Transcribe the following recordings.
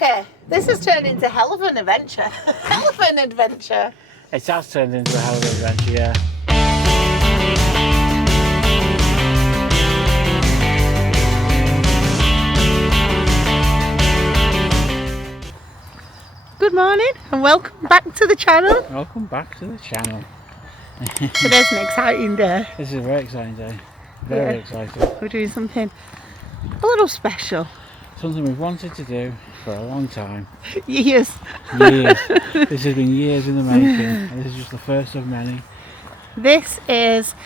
Okay, this has turned into hell of an adventure. Hell of an adventure. It has turned into a hell of an adventure, yeah. Good morning and welcome back to the channel. Welcome back to the channel. Today's an exciting day. This is a very exciting day. Very exciting. We're doing something a little special. Something we've wanted to do for a long time. Years. Years. This has been years in the making, and this is just the first of many. This is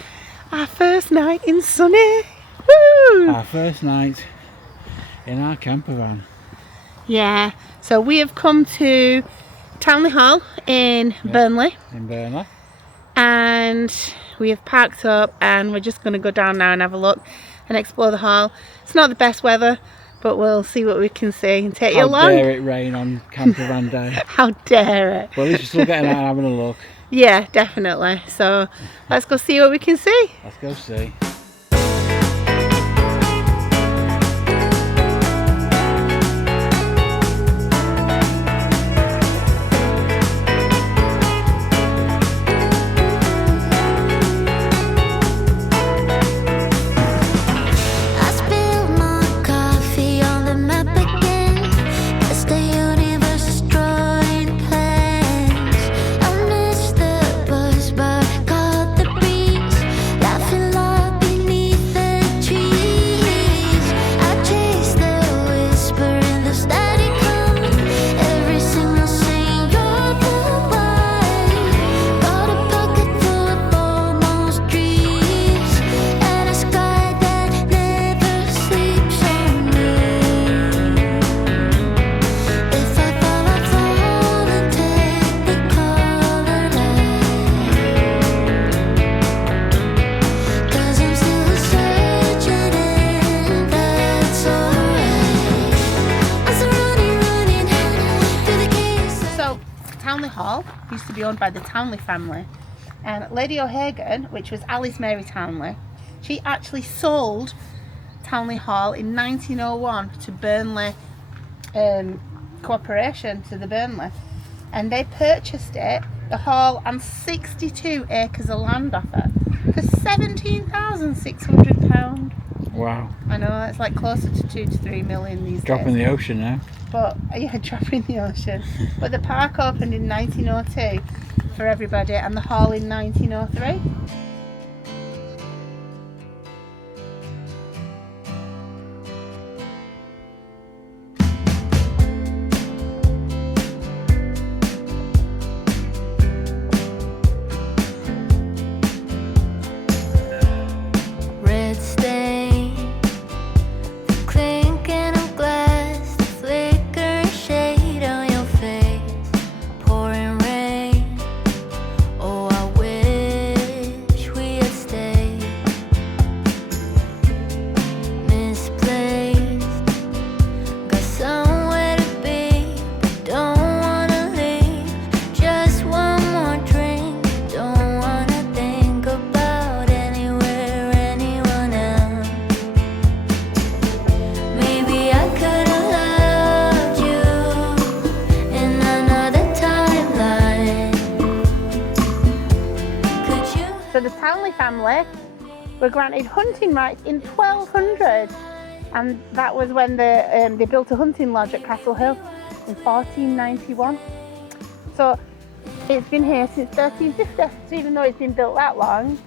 our first night in Sunny. Woo! Our first night in our camper van. Yeah, so we have come to Townley Hall in Burnley. In Burnley. And we have parked up and we're just going to go down now and have a look and explore the hall. It's not the best weather, but we'll see what we can see and take you along. How dare it rain on campervan day? How dare it? Well, at least you're still getting out and having a look. Yeah, definitely. So let's go see what we can see. Let's go see. Used to be owned by the Townley family, and Lady O'Hagan, which was Alice Mary Townley, she actually sold Townley Hall in 1901 to Burnley Corporation, to the Burnley, and they purchased it, the hall, and 62 acres of land off it for £17,600. Wow. I know, it's like closer to 2 to 3 million these days. Drop in the ocean now. But yeah, drop in the ocean. But the park opened in 1902 for everybody, and the hall in 1903. So the Townley family were granted hunting rights in 1200, and that was when they built a hunting lodge at Castle Hill in 1491. So it's been here since 1350. So even though it's been built that long,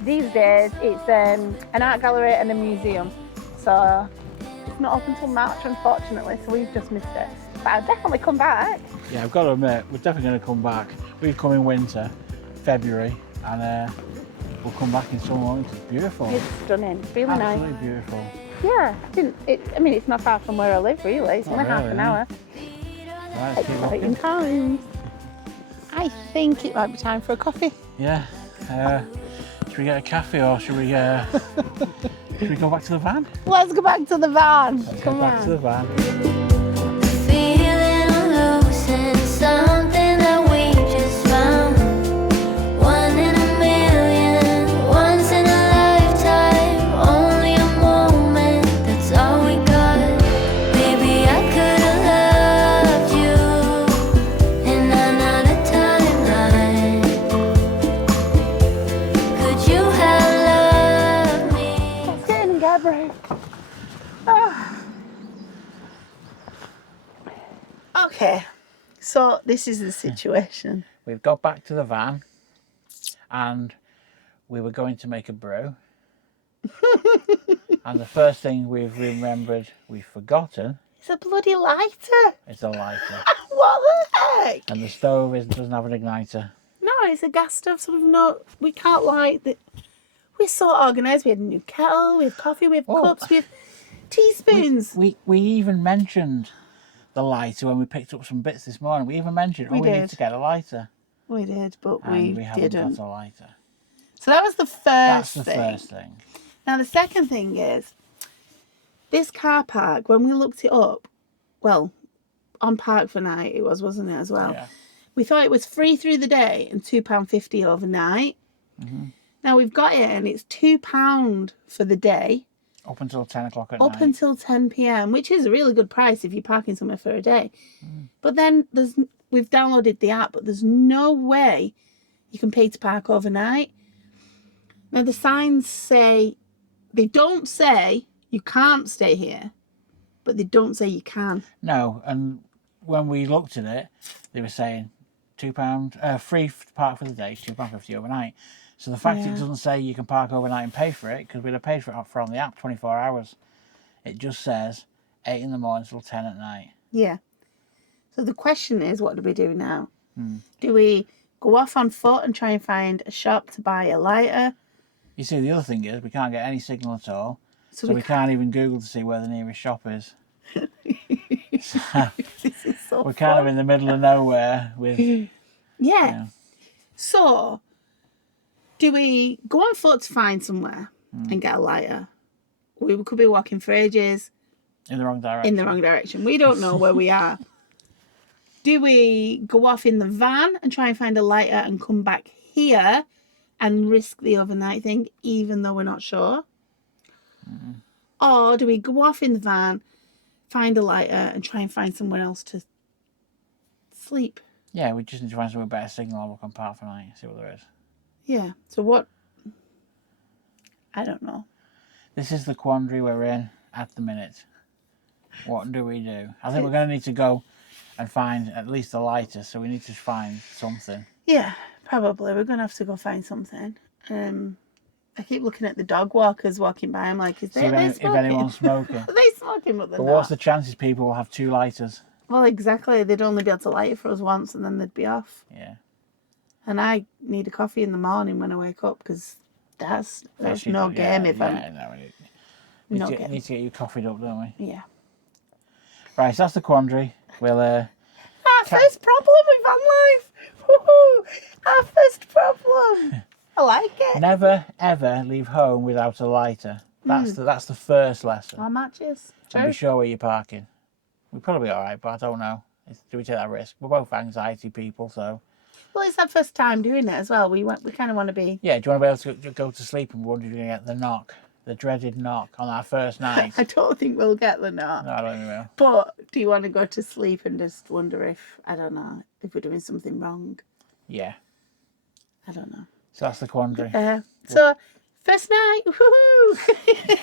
these days it's an art gallery and a museum. So it's not open until March, unfortunately, so we've just missed it. But I'll definitely come back. Yeah, I've got to admit, we're definitely going to come back. We come in winter, February, and we'll come back in summer. It's beautiful. It's stunning. It's really nice. Absolutely beautiful. Yeah, I mean, it's not far from where I live, really. It's only half an hour. Right, exciting times. I think it might be time for a coffee. Yeah. Should we get a cafe, or should we go back to the van? Let's go back to the van. Let's Come go back on. to the van. Feeling I'm losing something that we just found. One in a million, once in a lifetime. Only a moment, that's all we got. Maybe I could have Okay, so this is the situation. We've got back to the van and we were going to make a brew. And the first thing we've remembered we've forgotten It's a bloody lighter. is a lighter. What the heck? And the stove doesn't have an igniter. No, it's a gas stove, so we can't light the... We're so organised. We had a new kettle, we have coffee, we have cups, we have teaspoons. We even mentioned the lighter when we picked up some bits this morning. We even mentioned, we need to get a lighter. We did, but And we haven't didn't. got a lighter. So that was the That's first the thing. first thing. Now the second thing is, this car park, when we looked it up, well, on Park for Night it was, wasn't it, as well? Yeah. We thought it was free through the day and £2.50 overnight. Mm-hmm. Now we've got it and it's £2 for the day. Up until 10 o'clock at Up night. until 10 p.m, which is a really good price if you're parking somewhere for a day. But then we've downloaded the app, but there's no way you can pay to park overnight. Now the signs say, they don't say you can't stay here, but they don't say you can. No, and when we looked at it, they were saying £2 free to park for the day, £2.50 overnight. So the fact it doesn't say you can park overnight and pay for it, because we'd have paid for it on the app 24 hours. It just says 8 in the morning till 10 at night. Yeah. So the question is, what do we do now? Do we go off on foot and try and find a shop to buy a lighter? You see, the other thing is we can't get any signal at all, so we we can't even Google to see where the nearest shop is. This is so We're kind of in the middle of nowhere with... Yeah. So, do we go on foot to find somewhere and get a lighter? We could be walking for ages In the wrong direction. in the wrong direction. We don't know where we are. Do we go off in the van and try and find a lighter and come back here and risk the overnight thing, even though we're not sure? Or do we go off in the van, find a lighter, and try and find somewhere else to sleep? Yeah, we just need to find somewhere better signal and we'll come park for night, see what there is. Yeah. So what? I don't know. This is the quandary we're in at the minute. What do we do? I think we're going to need to go and find at least a lighter, so we need to find something. Yeah, probably. We're going to have to go find something. I keep looking at the dog walkers walking by. I'm like, See if anyone's smoking. Are they smoking? But they're But not. what's the chances people will have 2 lighters? Well, exactly. They'd only be able to light it for us once and then they'd be off. Yeah. And I need a coffee in the morning when I wake up because that's no game if I'm... We No need game. to get you coffeed up, don't we? Yeah. Right, so that's the quandary. We'll... Our first problem with van life. Woohoo! Our first problem. I like it. Never, ever leave home without a lighter. That's the first lesson. Our matches. And be sure where you're parking. We'll probably be alright, but I don't know. Do we take that risk? We're both anxiety people, so... Well, it's our first time doing it as well. We kind of want to be... Yeah, do you want to be able to go to sleep and wonder if you're going to get the knock? The dreaded knock on our first night? I don't think we'll get the knock. No, I don't think we will. But do you want to go to sleep and just wonder if, I don't know, if we're doing something wrong? Yeah. I don't know. So that's the quandary. So, first night, woohoo!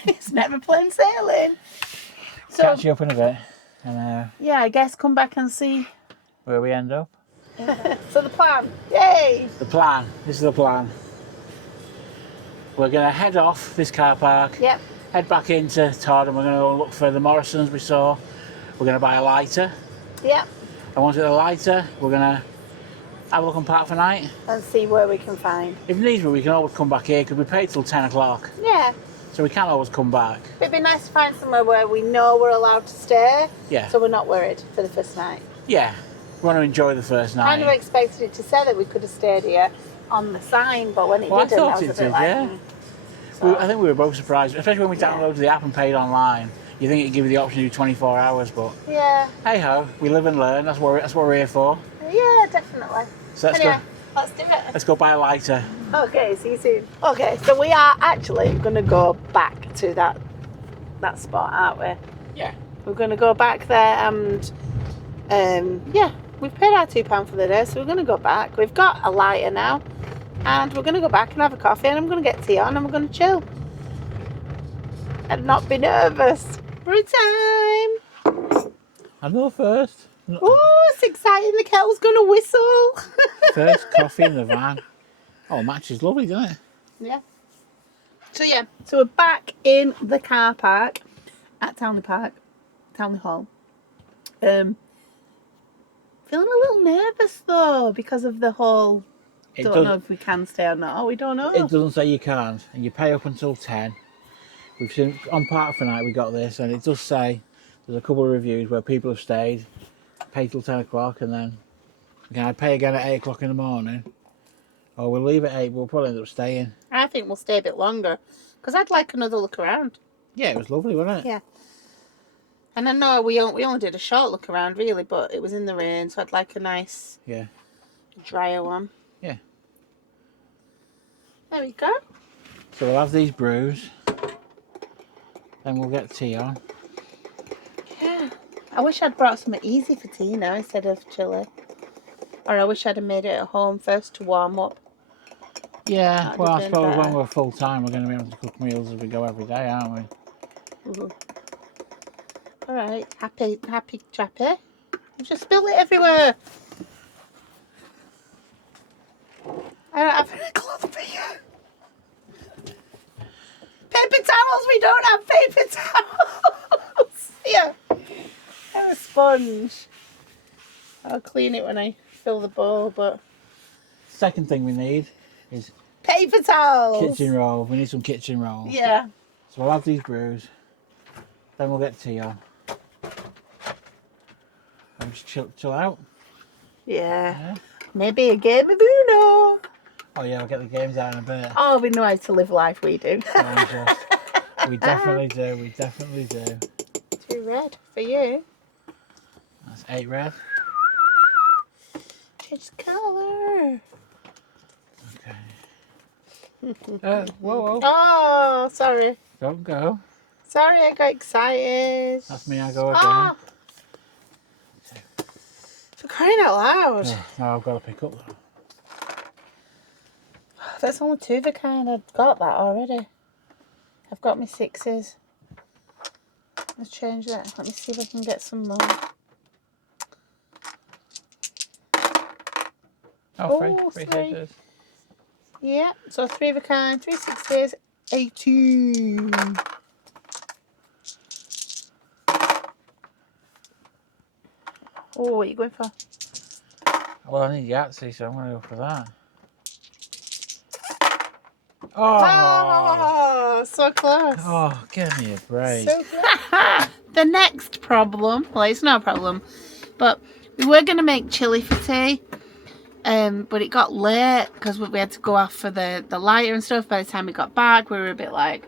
It's never plain sailing. So, Catch you up in a bit. And yeah, I guess come back and see. where we end up. So the plan, yay! The plan. This is the plan. We're going to head off this car park. Yep. Head back into Todd and we're going to go look for the Morrisons we saw. We're going to buy a lighter. Yep. And once we get a lighter, we're going to have a look on Park for Night. And see where we can find. If needs be, we can always come back here because we paid till 10 o'clock. Yeah. So we can always come back. It'd be nice to find somewhere where we know we're allowed to stay. Yeah. So we're not worried for the first night. Yeah. We want to enjoy the first night. Kind of expected it to say that we could have stayed here on the sign, but when it Well, I didn't, I thought was it a bit did, like, yeah. So, I think we were both surprised, especially when we downloaded the app and paid online. You think it'd give you the option to do 24 hours, but yeah. hey ho, we live and learn. That's what we're here for. Yeah, definitely. So Anyway, let's do it. let's go buy a lighter. Okay, see you soon. Okay, so we are actually going to go back to that spot, aren't we? Yeah. We're going to go back there and, yeah, we've paid our £2 for the day, so we're going to go back. We've got a lighter now, and we're going to go back and have a coffee, and I'm going to get tea on, and we're going to chill. And not be nervous. Brew time! I know first. Oh, it's exciting. The kettle's going to whistle. First coffee in the van. Oh, match is lovely, doesn't it? Yeah. So we're back in the car park at Townley Park, Townley Hall. Feeling a little nervous though because of the whole. Don't know if we can stay or not. We don't know. It doesn't say you can't, and you pay up until 10. We've seen on Park for Night we got this, and it does say there's a couple of reviews where people have stayed, paid till 10 o'clock, and then you can pay again at 8 o'clock in the morning, or we'll leave at 8, but we'll probably end up staying. I think we'll stay a bit longer because I'd like another look around. Yeah, it was lovely, wasn't it? Yeah. And I know we only did a short look around really, but it was in the rain, so I'd like a nice drier one. Yeah. There we go. So we'll have these brews, then we'll get tea on. Yeah. I wish I'd brought something easy for tea now instead of chilli. Or I wish I'd have made it at home first to warm up. Yeah, That'd well, have I been suppose better. when we're full time, we're going to be able to cook meals as we go every day, aren't we? Ooh. All right, happy chappy. You just spilled it everywhere. I don't have any cloth for you. Paper towels. We don't have paper towels. Yeah. And a sponge. I'll clean it when I fill the bowl, but Second thing we need is paper towels. kitchen roll. We need some kitchen rolls. Yeah. So we'll have these brews, then we'll get tea on. And just chill out. Yeah. Maybe a game of Uno. Oh yeah, we'll get the games out in a bit. Oh, we know how to live life, we do. We definitely do, we definitely do. 2 red for you. That's 8 red. Change colour. Okay. Whoa. Oh, sorry. Don't go. Sorry, I got excited. That's me, I go again. Oh. For crying out loud. Oh, now I've got to pick up though. There's only 2 of a kind. I've got that already. I've got my 6s. Let's change that. Let me see if I can get some more. Oh, three 3. sixes. Yeah, so 3 of a kind, 3 6s, 18. Oh, what are you going for? Well, I need Yahtzee, so I'm going to go for that. Oh, So close. oh, give me a break. So close. The next problem, well, it's not a problem, but we were going to make chili for tea, but it got late because we had to go off for the lighter and stuff. By the time we got back, we were a bit like,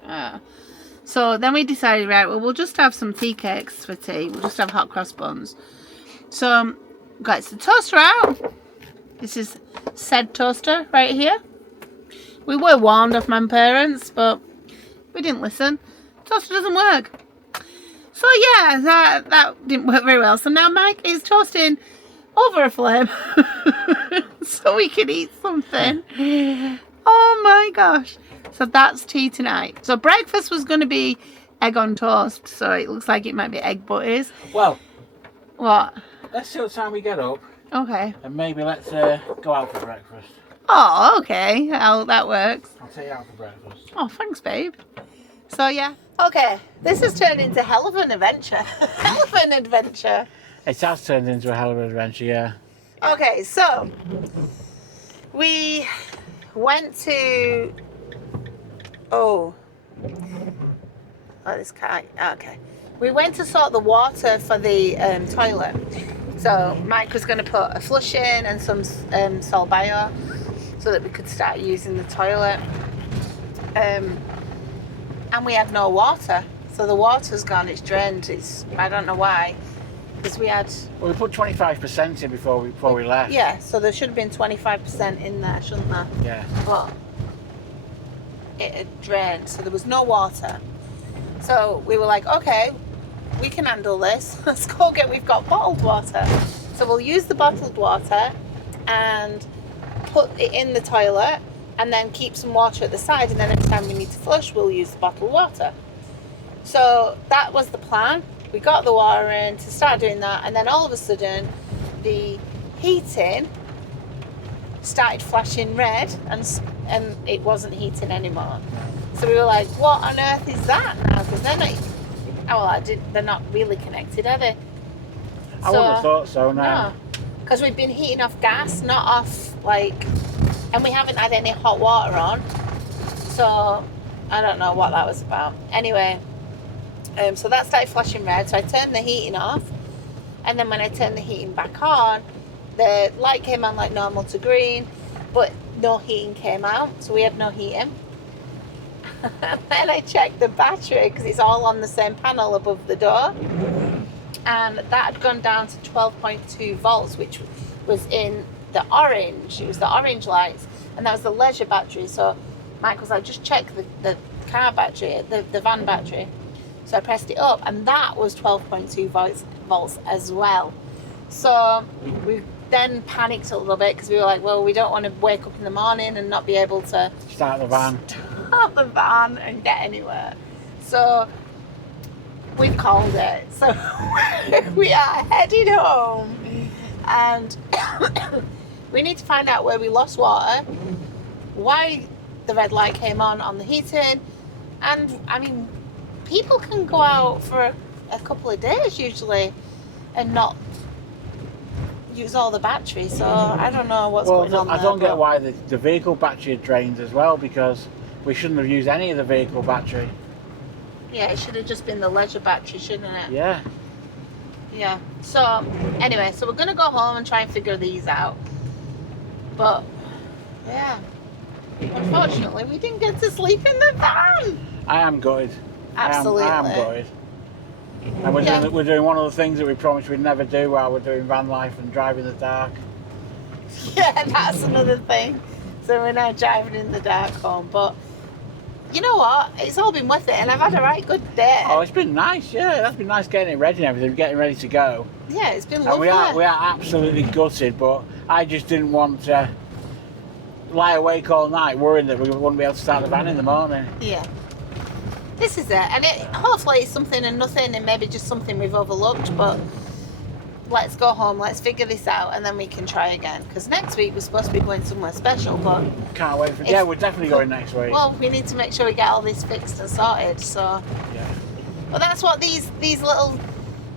So then we decided, right, well, we'll just have some tea cakes for tea. We'll just have hot cross buns. So, got the toaster out. This is said toaster right here. We were warned of my parents, but we didn't listen. Toaster doesn't work. So yeah, that didn't work very well. So now Mike is toasting over a flame so we can eat something. Oh my gosh. So that's tea tonight. So breakfast was going to be egg on toast. So it looks like it might be egg butties. Well, What? let's see what time we get up, Okay. and maybe let's go out for breakfast. Oh, okay. That works. I'll take you out for breakfast. Oh, thanks, babe. So, yeah. Okay, this has turned into hell of an adventure. Hell of an adventure. It has turned into a hell of an adventure, yeah. Okay, so we went to... this car. Okay. We went to sort the water for the toilet. So Mike was going to put a flush in and some Sol Bio so that we could start using the toilet. And we had no water. So the water's gone, it's drained. I don't know why. Because we had... Well, we put 25% in before we left. Yeah, so there should have been 25% in there, shouldn't there? Yeah. But it had drained, so there was no water. So we were like, okay, we can handle this. Let's go we've got bottled water. So we'll use the bottled water and put it in the toilet and then keep some water at the side, and then every time we need to flush, we'll use the bottled water. So that was the plan. we got the water in to start doing that, and then all of a sudden the heating started flashing red, and it wasn't heating anymore. So we were like, what on earth is that now? Because they're not really connected, are they? I wouldn't have thought so, no. Because we've been heating off gas, not off, like, and we haven't had any hot water on. So I don't know what that was about. Anyway, so that started flashing red, so I turned the heating off, and then when I turned the heating back on, the light came on like normal to green, but no heating came out, so we had no heating. And then I checked the battery, because it's all on the same panel above the door, and that had gone down to 12.2 volts, which was in the orange. It was the orange lights, and that was the leisure battery. So Mike was like, just check the car battery, the van battery. So I pressed it up, and that was 12.2 volts as well. So we then panicked a little bit, because we were like, well, we don't want to wake up in the morning and not be able to Start the van and get anywhere. So we've called it. So we are headed home, and we need to find out where we lost water, why the red light came on the heating, and I mean, people can go out for a couple of days usually and not use all the battery, so I don't know what's going on there. I don't get why the vehicle battery drains as well, because we shouldn't have used any of the vehicle battery. Yeah, it should have just been the leisure battery, shouldn't it? Yeah. Yeah. So anyway, so we're gonna go home and try and figure these out. But yeah, unfortunately, we didn't get to sleep in the van. I am gutted. Absolutely. I am gutted. And we're doing one of the things that we promised we'd never do while we're doing van life and driving in the dark. Yeah, that's another thing. So we're now driving in the dark home, but you know what? It's all been worth it, and I've had a right good day. Oh, it's been nice, yeah. That's been nice getting it ready and everything, getting ready to go. Yeah, it's been And lovely. we are absolutely gutted, but I just didn't want to lie awake all night worrying that we wouldn't be able to start the van in the morning. Yeah. This is it, and hopefully it's something and nothing, and maybe just something we've overlooked, but let's go home, let's figure this out, and then we can try again, because next week we're supposed to be going somewhere special, but Can't wait for yeah, we're definitely going next week. well, we need to make sure we get all this fixed and sorted, so Yeah. but that's what these little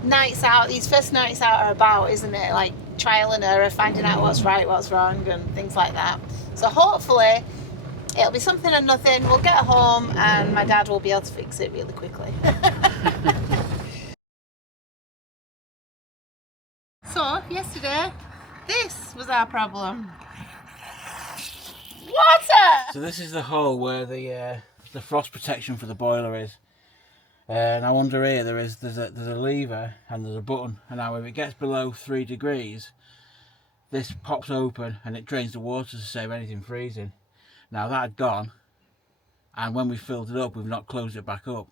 nights out, these first nights out are about, isn't it? Like trial and error, finding out what's right, what's wrong, and things like that. So hopefully it'll be something and nothing. We'll get home and my dad will be able to fix it really quickly. So yesterday, this was our problem. Water! So this is the hole where the frost protection for the boiler is. Now under here there's a lever and there's a button, and now if it gets below 3 degrees, this pops open and it drains the water to save anything freezing. Now that had gone, and when we filled it up, we've not closed it back up.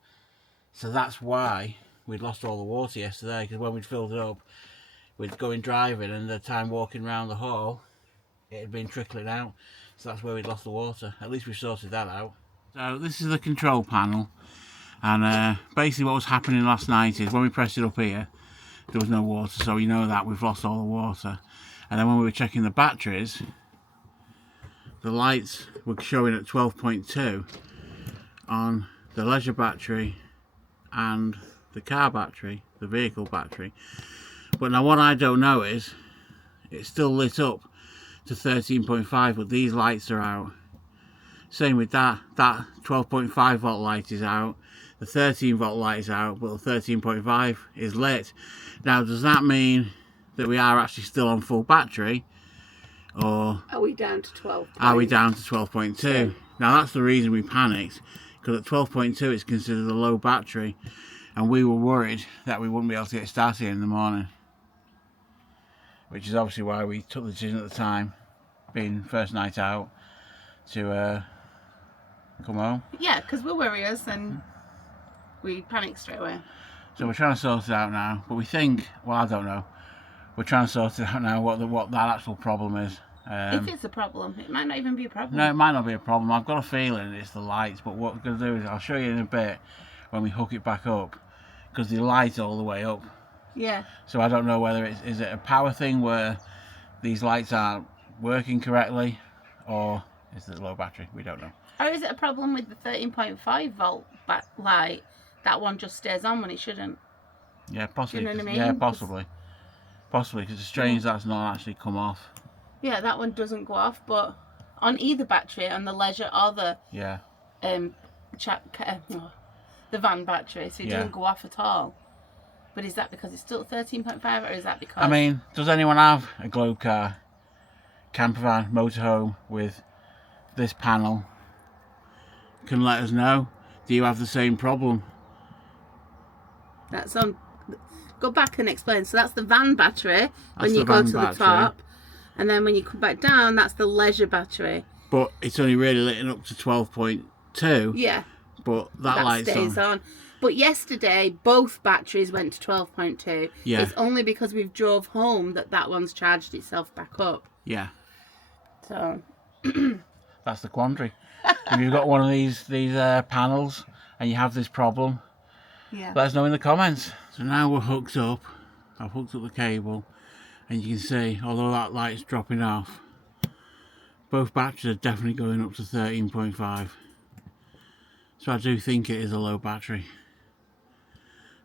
So that's why we'd lost all the water yesterday, because when we'd filled it up, we'd go in driving, and the time walking around the hall, it had been trickling out. So that's where we'd lost the water. At least we sorted that out. So this is the control panel, and basically what was happening last night is when we pressed it up here, there was no water, so we know that we've lost all the water. And then when we were checking the batteries, the lights were showing at 12.2 on the leisure battery and the car battery, the vehicle battery. But now what I don't know is, it's still lit up to 13.5, but these lights are out. Same with that 12.5 volt light is out, the 13 volt light is out, but the 13.5 is lit. Now does that mean that we are actually still on full battery, or Are we down to 12? are we down to 12.2? Now that's the reason we panicked, because at 12.2 it's considered a low battery, and we were worried that we wouldn't be able to get started in the morning, which is obviously why we took the decision at the time, being first night out, to come home. Yeah, because we're worriers and we panicked straight away. So we're trying to sort it out now, but we think, well, I don't know, we're trying to sort it out now what that actual problem is. If it's a problem, it might not even be a problem. No, it might not be a problem. I've got a feeling it's the lights, but what we're going to do is, I'll show you in a bit when we hook it back up, because they light all the way up. Yeah. So I don't know whether is it a power thing where these lights aren't working correctly, or is it low battery? We don't know. Or is it a problem with the 13.5 volt light? That one just stays on when it shouldn't. Yeah, possibly. Do you know what I mean? Yeah, possibly. Possibly, because it's strange that's not actually come off. Yeah, that one doesn't go off, but on either battery, on the Leisure or the the van battery, so it doesn't go off at all. But is that because it's still 13.5, or is that because... I mean, does anyone have a Globecar Campervan motorhome with this panel? Can let us know. Do you have the same problem? That's on... Go back and explain. So that's the van battery when you go to the top. And then when you come back down, that's the Leisure battery. But it's only really lit up to 12.2. Yeah. But that light stays on. But yesterday, both batteries went to 12.2. Yeah. It's only because we've drove home that one's charged itself back up. Yeah. So... That's the quandary. If you've got one of these panels and you have this problem, let us know in the comments. So now we're hooked up. I've hooked up the cable, and you can see, although that light's dropping off, both batteries are definitely going up to 13.5. So I do think it is a low battery.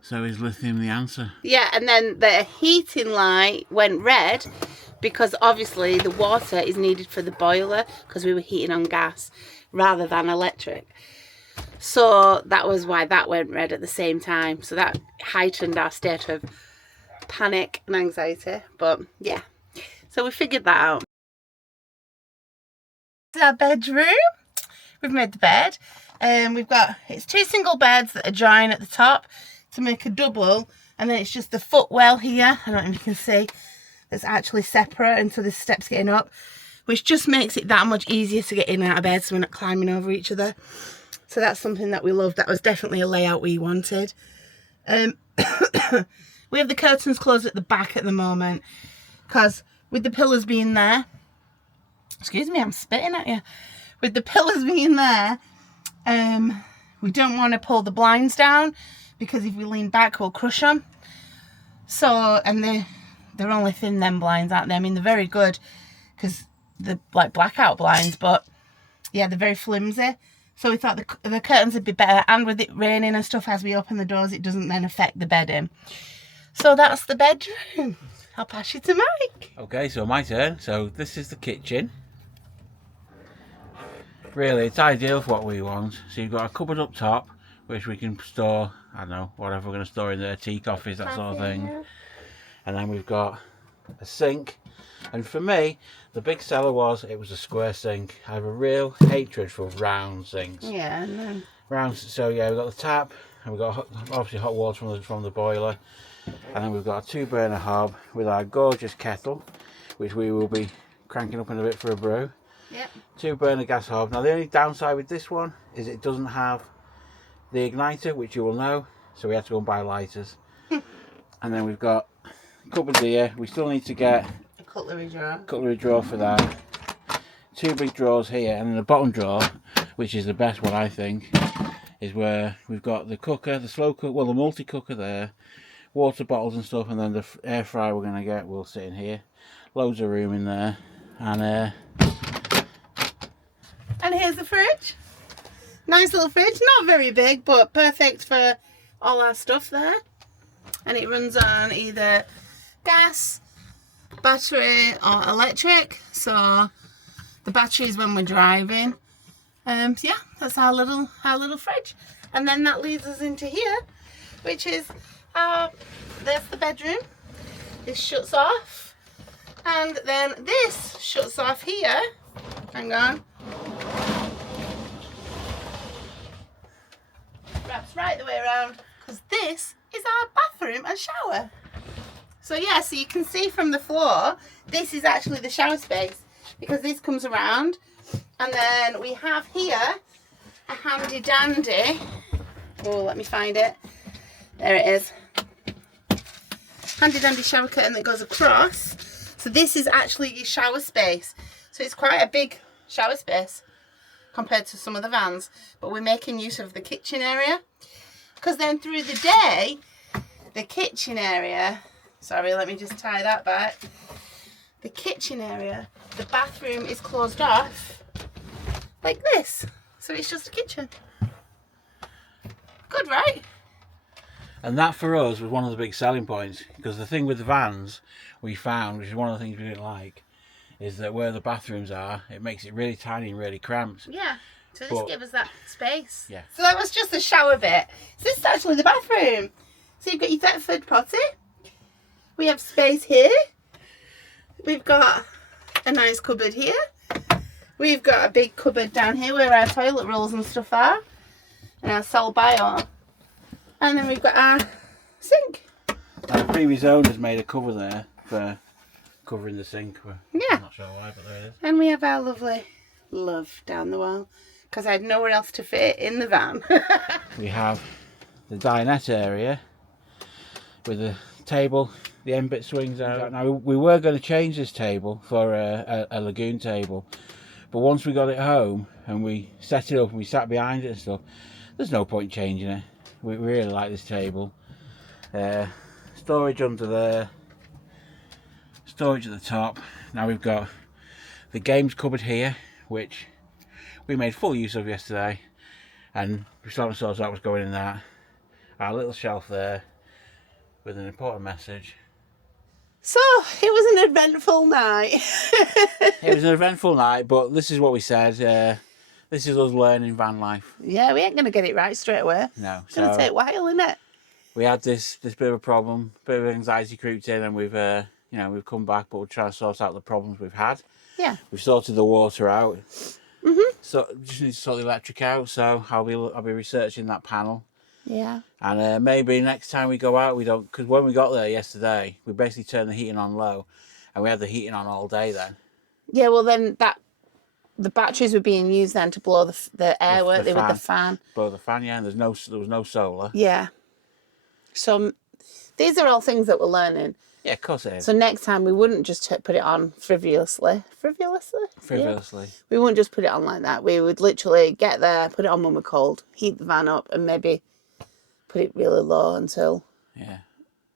So is lithium the answer? Yeah, and then the heating light went red because obviously the water is needed for the boiler, because we were heating on gas rather than electric. So that was why that went red at the same time. So that heightened our state of panic and anxiety. But yeah, so we figured that out. This is our bedroom. We've made the bed. It's 2 single beds that are joined at the top to make a double, and then it's just the footwell here, I don't know if you can see, that's actually separate, and so the steps getting up, which just makes it that much easier to get in and out of bed, so we're not climbing over each other. So that's something that we love. That was definitely a layout we wanted. We have the curtains closed at the back at the moment, because with the pillars being there, excuse me, I'm spitting at you, with the pillars being there, we don't want to pull the blinds down, because if we lean back we'll crush them. So, and they're only thin, them blinds, aren't they? I mean, they're very good because they're like blackout blinds, but yeah, they're very flimsy. So we thought the curtains would be better, and with it raining and stuff, as we open the doors, it doesn't then affect the bedding. So that's the bedroom. I'll pass you to Mike. Okay, so my turn. So this is the kitchen. Really, it's ideal for what we want. So you've got a cupboard up top, which we can store, I don't know, whatever we're going to store in there, tea, coffees, that sort of thing. And then we've got a sink. And for me, the big seller was, it was a square sink. I have a real hatred for round sinks. Yeah, no. Round, so yeah, we've got the tap, and we've got obviously hot water from the boiler. And then we've got a 2-burner hob with our gorgeous kettle, which we will be cranking up in a bit for a brew. Yep. 2-burner gas hob. Now the only downside with this one is it doesn't have the igniter, which you will know, so we had to go and buy lighters. And then we've got cupboards here. We still need to get a cutlery drawer for that. 2 big drawers here, and in the bottom drawer, which is the best one I think, is where we've got the cooker, the slow cooker, well, the multi-cooker there, water bottles and stuff, and then the air fryer we're going to get will sit in here. Loads of room in there. And here's the fridge. Nice little fridge, not very big, but perfect for all our stuff there. And it runs on either gas, battery or electric. So the battery is when we're driving. Yeah, that's our little fridge. And then that leads us into here, which is there's the bedroom. This shuts off, and then this shuts off here. Hang on. Wraps right the way around, because this is our bathroom and shower. So yeah, so you can see from the floor, this is actually the shower space, because this comes around, and then we have here a handy dandy, oh, let me find it, there it is, handy dandy shower curtain that goes across. So this is actually your shower space, so it's quite a big shower space compared to some of the vans, but we're making use of the kitchen area, because then through the day the kitchen area, sorry, let me just tie that back. The kitchen area, the bathroom is closed off like this. So it's just a kitchen. Good, right? And that for us was one of the big selling points, because the thing with the vans we found, which is one of the things we didn't like, is that where the bathrooms are, it makes it really tiny and really cramped. Yeah. So this gives us that space. Yeah. So that was just the shower bit. So this is actually the bathroom. So you've got your Thetford potty. We have space here. We've got a nice cupboard here. We've got a big cupboard down here where our toilet rolls and stuff are. And our cell bio. And then we've got our sink. Now, the previous owners made a cover there for covering the sink. Yeah. I'm not sure why, but there it is. And we have our lovely love down the wall. Because I had nowhere else to fit in the van. We have the dinette area with the table, the end bit swings out. Now we were going to change this table for a lagoon table, but once we got it home and we set it up and we sat behind it and stuff, there's no point changing it. We really like this table. Storage under there, storage at the top. Now we've got the games cupboard here, which we made full use of yesterday, and we still haven't sorted out what's going in that. Our little shelf there with an important message. So it was an eventful night. It was an eventful night, but this is what we said. This is us learning van life. Yeah, we ain't going to get it right straight away. No, It's going to take a while, isn't it? We had this bit of a problem, bit of anxiety creeped in, and we've we've come back, but we're trying to sort out the problems we've had. Yeah. We've sorted the water out. So just need to sort the electric out. So I'll be researching that panel. Yeah. And maybe next time we go out, we don't, because when we got there yesterday, we basically turned the heating on low, and we had the heating on all day then. Yeah, well then the batteries were being used then to blow the air, weren't they, with the fan? Blow the fan, yeah. And there was no solar. Yeah. So these are all things that we're learning. Yeah, of course it is. So next time we wouldn't just put it on frivolously. Frivolously? Frivolously. Yeah. We wouldn't just put it on like that. We would literally get there, put it on when we're cold, heat the van up, and maybe put it really low until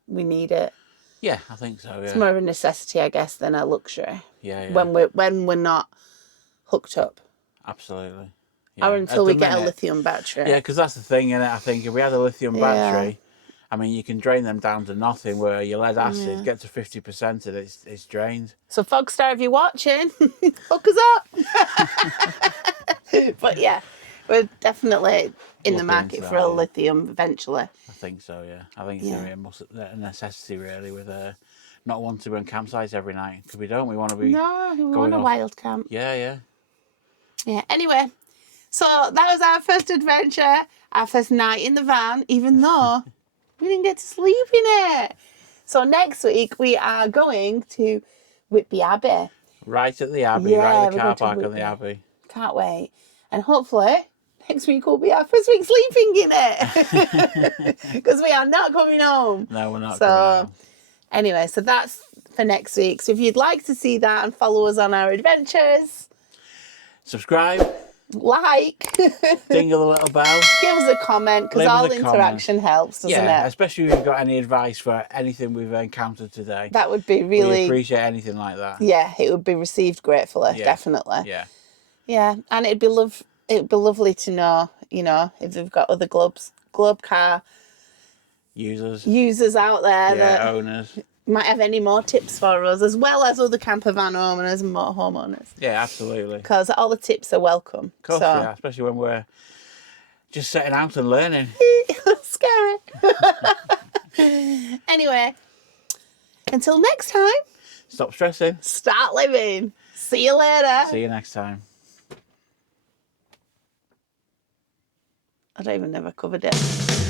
we need it. Yeah, I think so. Yeah. It's more of a necessity, I guess, than a luxury. Yeah. When we're not hooked up, Absolutely. Yeah. or until we get a lithium battery. Yeah, because that's the thing, innit? I think if we had a lithium battery, I mean, you can drain them down to nothing. Where your lead acid get to 50% and it's drained. So Fogstar, if you're watching, hook us up. But yeah, we're definitely in the market for a lithium eventually. I think so. Yeah, I think it's going to be a necessity really, with not wanting to go on campsites every night, because we don't. We want to be we want a wild camp. Yeah. Anyway, so that was our first adventure, our first night in the van, even though we didn't get to sleep in it. So next week we are going to Whitby Abbey. Right at the Abbey, right at the car park on the Abbey. Can't wait. And hopefully next week will be our first week sleeping in it. Because we are not coming home. No, we're not coming home. Anyway, so that's for next week. So if you'd like to see that and follow us on our adventures, subscribe, like, dingle the little bell, give us a comment, because all interaction helps, doesn't it? Yeah, especially if you've got any advice for anything we've encountered today. That would be really... We appreciate anything like that. Yeah, it would be received gratefully, definitely. Yeah, and it'd be lovely to know, if they've got other Globecar users out there that owners might have any more tips for us, as well as other campervan owners and motorhome owners. Yeah, absolutely. Because all the tips are welcome. Of course, especially when we're just setting out and learning. Scary. Anyway, until next time. Stop stressing. Start living. See you later. See you next time. I don't even know if I covered it.